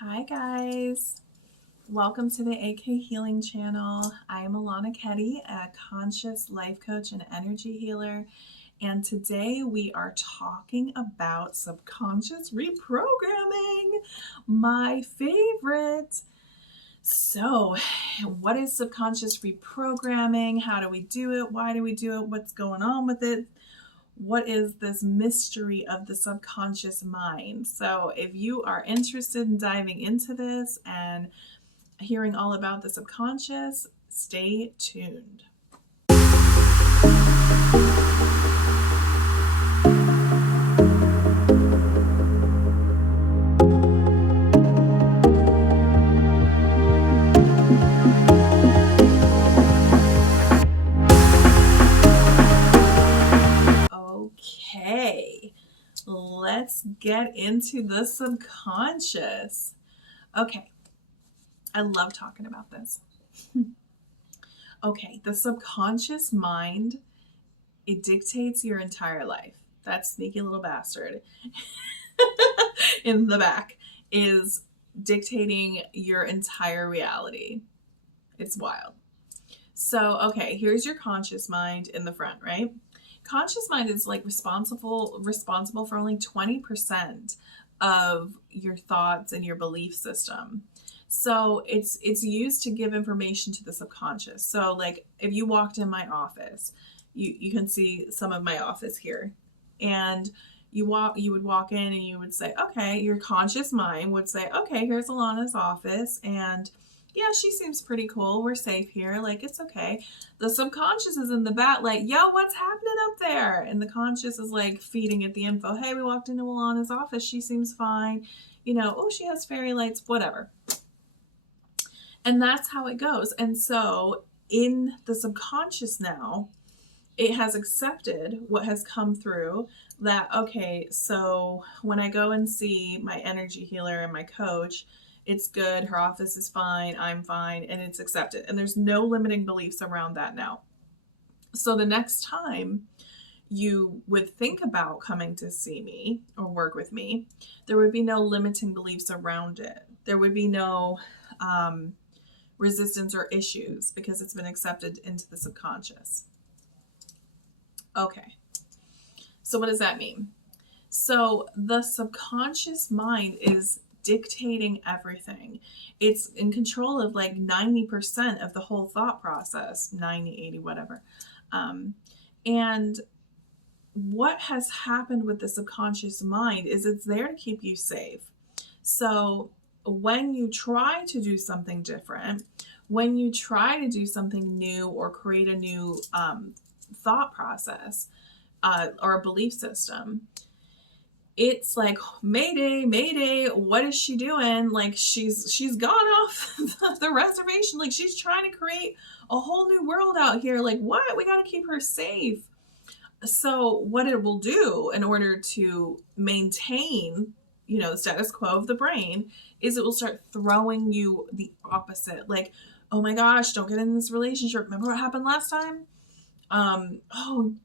Hi guys, welcome to the AK Healing channel. I am Alana Keddie, a conscious life coach and energy healer, and today we are talking about subconscious reprogramming, my favorite. So, what is subconscious reprogramming? How do we do it? Why do we do it? What's going on with it? What is this mystery of the subconscious mind? So, if you are interested in diving into this and hearing all about the subconscious, stay tuned. Okay, let's get into the subconscious. Okay, I love talking about this. Okay, the subconscious mind, it dictates your entire life. That sneaky little bastard in the back is dictating your entire reality. It's wild. So, okay, here's your conscious mind in the front, right? Conscious mind is like responsible for only 20% of your thoughts and your belief system. So it's used to give information to the subconscious. So like if you walked in my office, you can see some of my office here. And you would walk in and you would say, okay, your conscious mind would say, okay, here's Alana's office, and yeah, she seems pretty cool. We're safe here. Like, it's okay. The subconscious is in the back, like, yo, what's happening up there? And the conscious is like feeding it the info. Hey, we walked into Alana's office. She seems fine. Oh, she has fairy lights, whatever. And that's how it goes. And so in the subconscious now, it has accepted what has come through that, okay, so when I go and see my energy healer and my coach, it's good, her office is fine, I'm fine, and it's accepted. And there's no limiting beliefs around that now. So the next time you would think about coming to see me or work with me, there would be no limiting beliefs around it. There would be no resistance or issues because it's been accepted into the subconscious. Okay, so what does that mean? So the subconscious mind is dictating everything. It's in control of like 90% of the whole thought process, 90, 80, whatever. And what has happened with the subconscious mind is it's there to keep you safe. So when you try to do something different, when you try to do something new or create a new thought process or a belief system, it's like, mayday, mayday, what is she doing? Like she's gone off the reservation. Like she's trying to create a whole new world out here. Like what? We got to keep her safe. So what it will do in order to maintain, the status quo of the brain is it will start throwing you the opposite. Like, oh my gosh, don't get in this relationship. Remember what happened last time?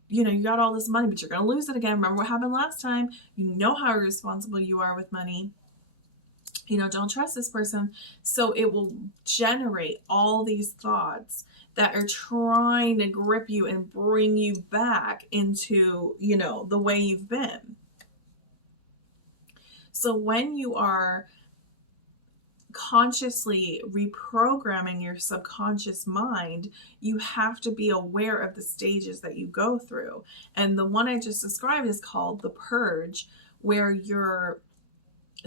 You got all this money, but you're going to lose it again. Remember what happened last time? You know how irresponsible you are with money. Don't trust this person. So it will generate all these thoughts that are trying to grip you and bring you back into, the way you've been. So when you are consciously reprogramming your subconscious mind, you have to be aware of the stages that you go through. And the one I just described is called the purge, where your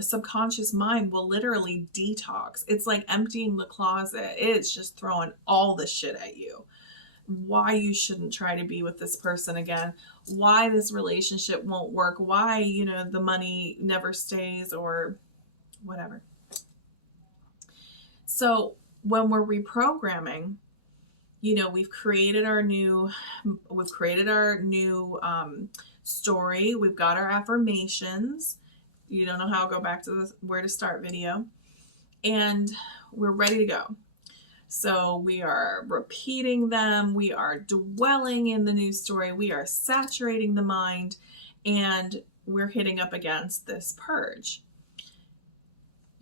subconscious mind will literally detox. It's like emptying the closet. It's just throwing all the shit at you. Why you shouldn't try to be with this person again, why this relationship won't work, why, the money never stays or whatever. So when we're reprogramming, we've created our new story. We've got our affirmations. You don't know how, I'll go back to the where to start video. And we're ready to go. So we are repeating them. We are dwelling in the new story. We are saturating the mind, and we're hitting up against this purge.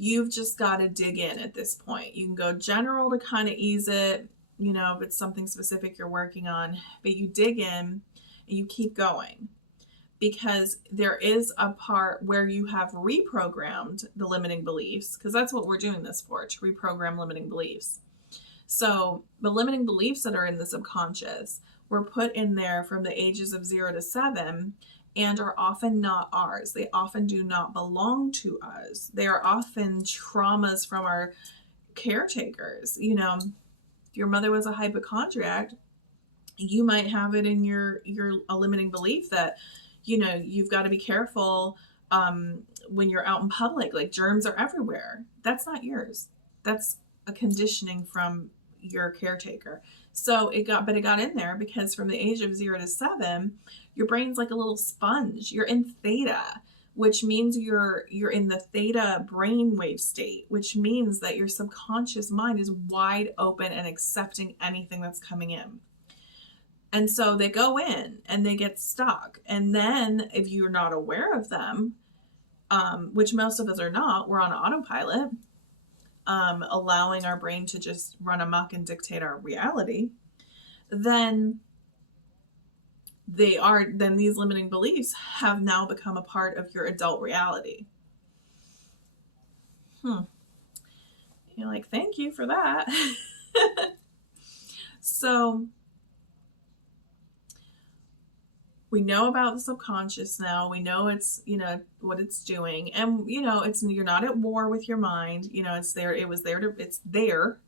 You've just got to dig in at this point. You can go general to kind of ease it, you know, if it's something specific you're working on, but you dig in and you keep going, because there is a part where you have reprogrammed the limiting beliefs, because that's what we're doing this for, to reprogram limiting beliefs. So the limiting beliefs that are in the subconscious were put in there from the ages of 0 to 7 and are often not ours. They often do not belong to us. They are often traumas from our caretakers. You know, if your mother was a hypochondriac, you might have it in your a limiting belief that, you know, you've got to be careful when you're out in public, like germs are everywhere. That's not yours. That's a conditioning from your caretaker. So it got in there because from the age of 0 to 7, your brain's like a little sponge. You're in theta, which means you're in the theta brainwave state, which means that your subconscious mind is wide open and accepting anything that's coming in. And so they go in and they get stuck. And then if you're not aware of them, which most of us are not, we're on autopilot, allowing our brain to just run amok and dictate our reality, then these limiting beliefs have now become a part of your adult reality. You're like, thank you for that. So we know about the subconscious now. We know it's, you know, what it's doing. And, you know, you're not at war with your mind. You know, it's there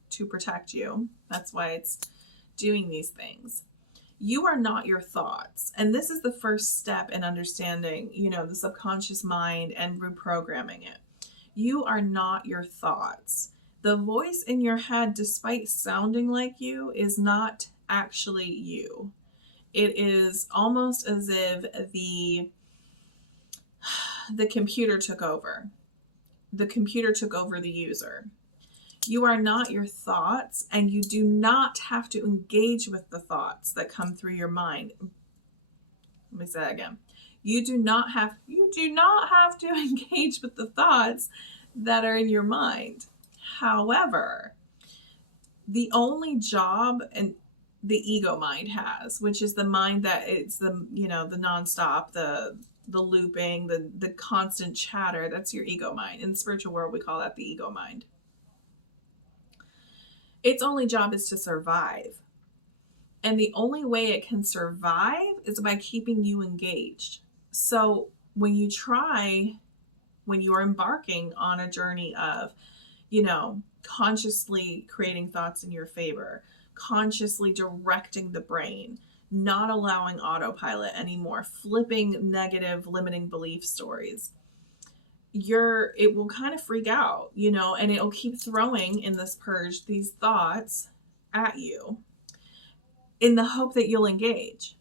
to protect you. That's why it's doing these things. You are not your thoughts. And this is the first step in understanding, you know, the subconscious mind and reprogramming it. You are not your thoughts. The voice in your head, despite sounding like you, is not actually you. It is almost as if the computer took over. The computer took over the user. You are not your thoughts, and you do not have to engage with the thoughts that come through your mind. Let me say that again. You do not have to engage with the thoughts that are in your mind. However, the only job the ego mind has, which is the mind that it's the, you know, the nonstop, the looping, the constant chatter, that's your ego mind. In the spiritual world, we call that the ego mind. Its only job is to survive. And the only way it can survive is by keeping you engaged. So when you are embarking on a journey of, you know, consciously creating thoughts in your favor, consciously directing the brain, not allowing autopilot anymore, flipping negative limiting belief stories, it will kind of freak out, you know, and it'll keep throwing in this purge these thoughts at you in the hope that you'll engage.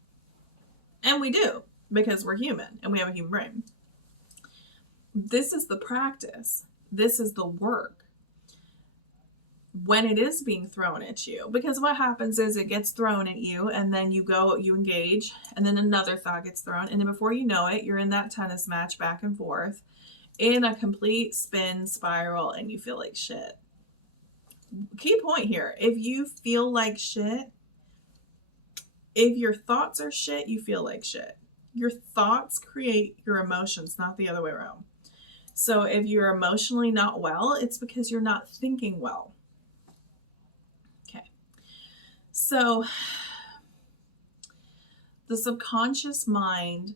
And we do, because we're human and we have a human brain. This is the practice. This is the work. When it is being thrown at you, because what happens is it gets thrown at you, and then you engage, and then another thought gets thrown, and then before you know it, you're in that tennis match back and forth in a complete spin spiral, and you feel like shit. Key point here: if you feel like shit, if your thoughts are shit, you feel like shit. Your thoughts create your emotions, not the other way around. So if you're emotionally not well, it's because you're not thinking well. So the subconscious mind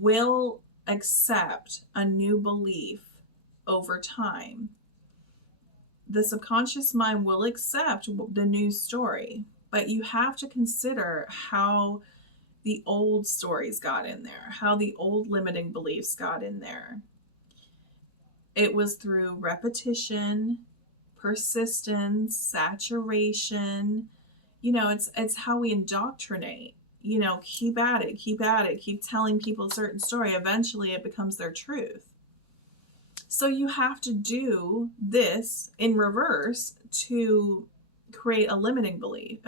will accept a new belief over time. The subconscious mind will accept the new story, but you have to consider how the old stories got in there, how the old limiting beliefs got in there. It was through repetition, persistence, saturation. You know, it's how we indoctrinate, you know, keep at it, keep telling people a certain story. Eventually it becomes their truth. So you have to do this in reverse to create a limiting belief.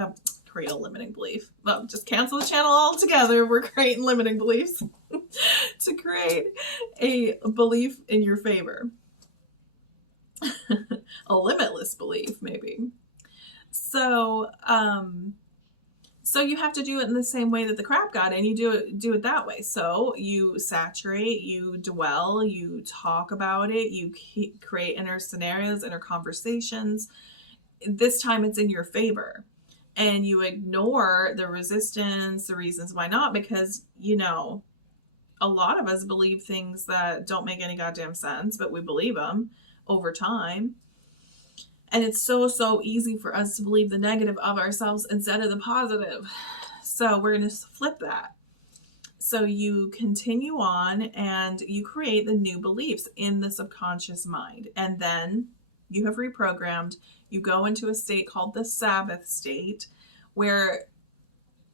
Well, just cancel the channel altogether. We're creating limiting beliefs to create a belief in your favor. a limitless belief, maybe. So, so you have to do it in the same way that the crap got in. You do it that way. So you saturate, you dwell, you talk about it, you create inner scenarios, inner conversations. This time it's in your favor. And you ignore the resistance, the reasons why not, because, you know, a lot of us believe things that don't make any goddamn sense, but we believe them over time. And it's so easy for us to believe the negative of ourselves instead of the positive. So we're going to flip that. So you continue on and you create the new beliefs in the subconscious mind. And then you have reprogrammed. You go into a state called the Sabbath state, where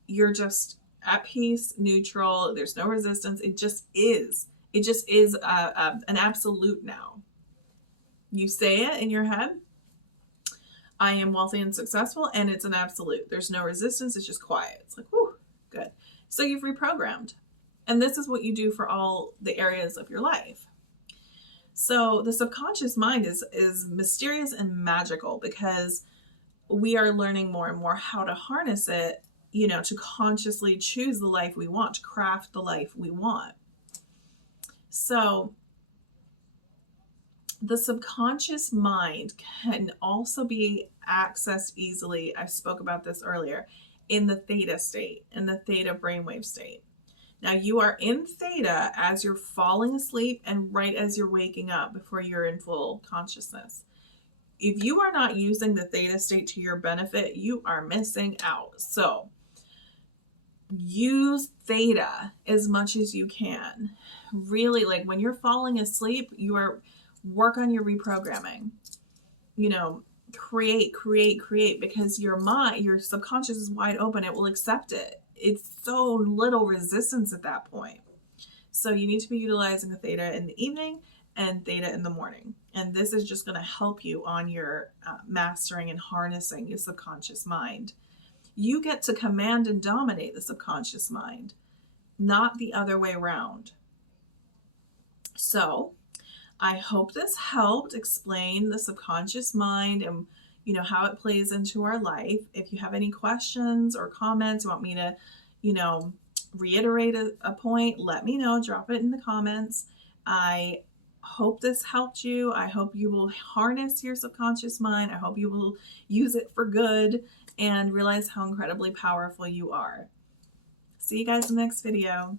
you're just at peace, neutral. There's no resistance. It just is. It just is an absolute now. You say it in your head. I am wealthy and successful, and it's an absolute. There's no resistance. It's just quiet. It's like, whew, good. So you've reprogrammed. And this is what you do for all the areas of your life. So the subconscious mind is mysterious and magical, because we are learning more and more how to harness it, you know, to consciously choose the life we want, to craft the life we want. So the subconscious mind can also be accessed easily. I spoke about this earlier, in the theta state, in the theta brainwave state. Now you are in theta as you're falling asleep and right as you're waking up before you're in full consciousness. If you are not using the theta state to your benefit, you are missing out. So use theta as much as you can. Really, like when you're falling asleep, work on your reprogramming. You know, create, because your mind, your subconscious is wide open. It will accept it. It's so little resistance at that point. So you need to be utilizing the theta in the evening and theta in the morning. And this is just going to help you on your mastering and harnessing your subconscious mind. You get to command and dominate the subconscious mind, not the other way around. So I hope this helped explain the subconscious mind and, you know, how it plays into our life. If you have any questions or comments, you want me to, you know, reiterate a point, let me know, drop it in the comments. I hope this helped you. I hope you will harness your subconscious mind. I hope you will use it for good and realize how incredibly powerful you are. See you guys in the next video.